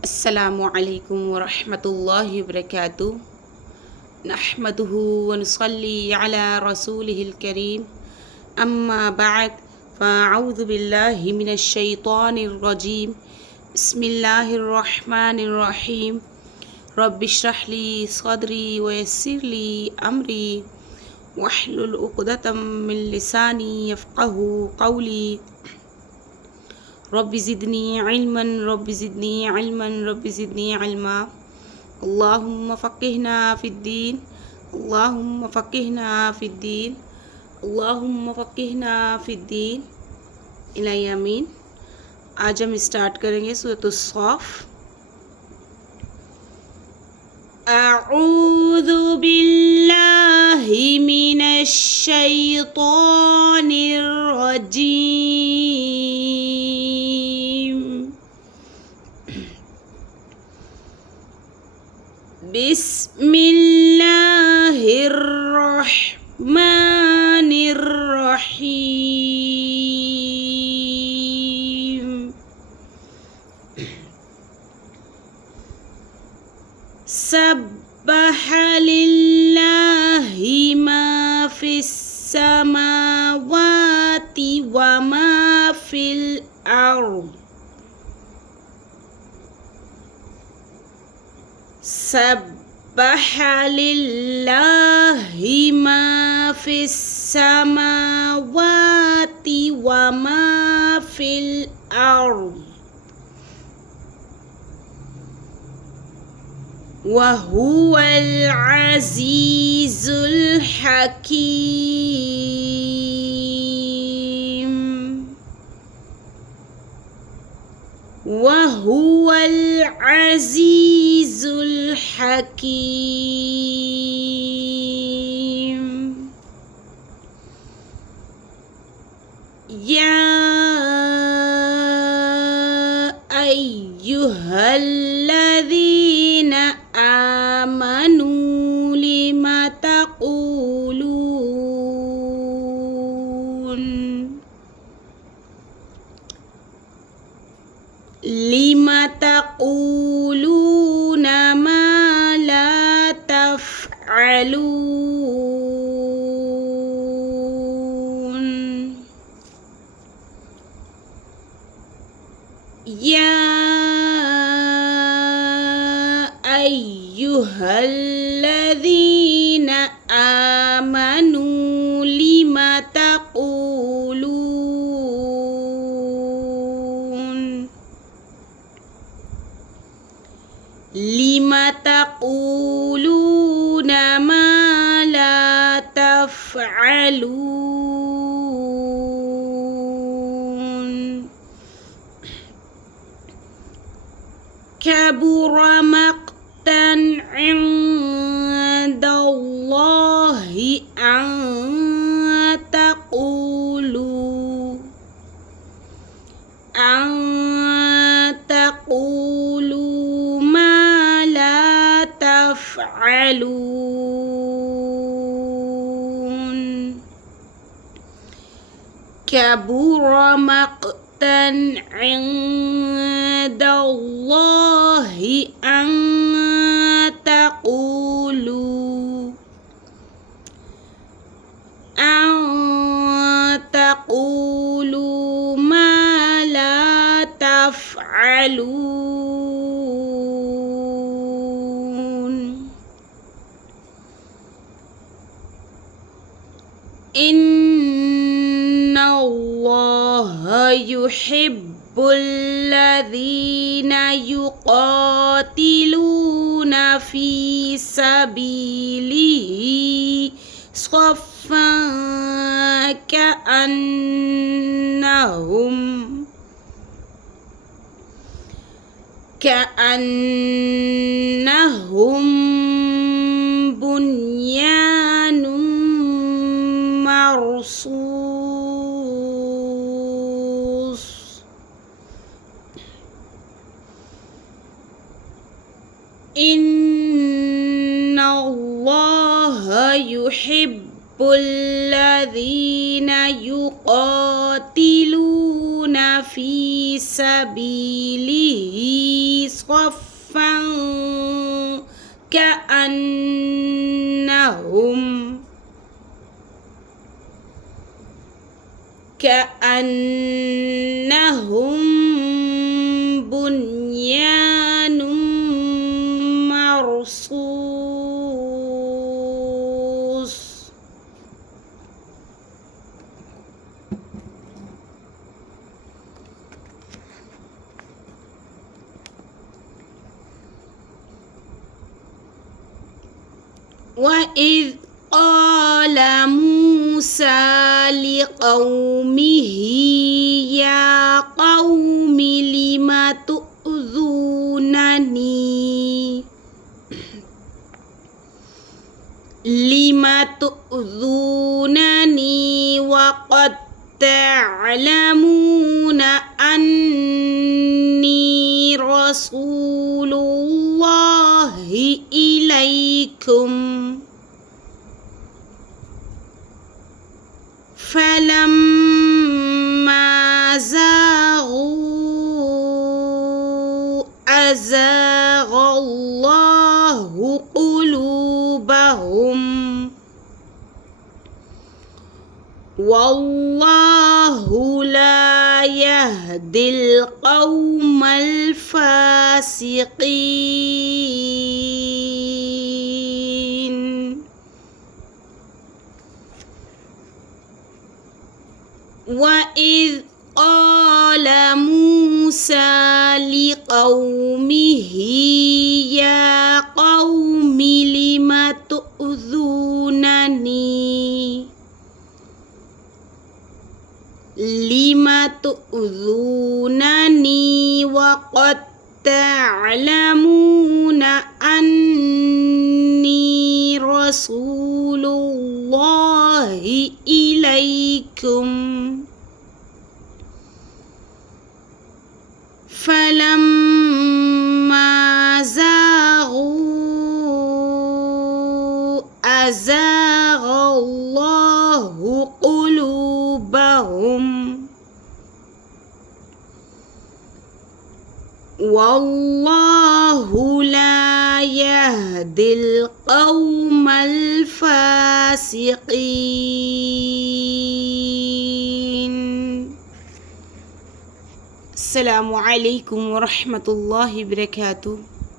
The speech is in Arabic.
السلام عليكم ورحمة الله وبركاته. نحمده ونصلي على رسوله الكريم. أما بعد، فأعوذ بالله من الشيطان الرجيم. بسم الله الرحمن الرحيم. رب اشرح لي صدري ويسر لي أمري واحلل عقدة من لساني يفقه قولي. رب زدني علما رب زدني علما رب زدني علما. اللهم فقهنا في الدين اللهم فقهنا في الدين اللهم फक़िहना फ़िद्दीन इलाही आमीन। आज हम स्टार्ट करेंगे सूरत सौफ। अऊज़ु बिल्लाहि मिनश शैतानिर रजीम। बिस्मिल्लाहिर रहमानिर रहीम। सब्बह लिल्लाहि मा फिस समावाति व मा फिल अर्द। सब्बह लिल्लाहि मा फिस समावाति व मा फिल अर्द वहुवल अज़ीज़ुल हकीम। वहुवल अज़ीज़ुल हकीम। या अय्युहल्लज़ीना आमनू लिमा तक़ूलून मा ला तफ़अलून। या अय्युहल्लज़ीना आमनू लिमा तक़ूलून मा ला तफ़अलून। كبر مقتا عند الله أن تقولوا ما لا تفعلون. كبر مقتا عند الله أن تقولوا ما لا تفعلون. إن الله يحب الذين يقاتلون في سبيله صفا كأنهم بنيان مرصوص. إن الله يحب الذين يقاتلون في سبيله صفا كأنهم بنيان مرصوص وإذ قال موسى لقومه يا قوم لم تؤذونني وقد تعلمون أني رسول الله إليكم فلما زاغوا أزاغ الله قلوبهم والله لا يهدي القوم الفاسقين وإذ قال موسى لقومه يا قوم لم تؤذونني وقد تعلمون أني رسول الله إليكم فلما زاغوا أزاغ الله قلوبهم والله لا يهدي القوم الفاسقين. السلام عليكم ورحمة الله وبركاته.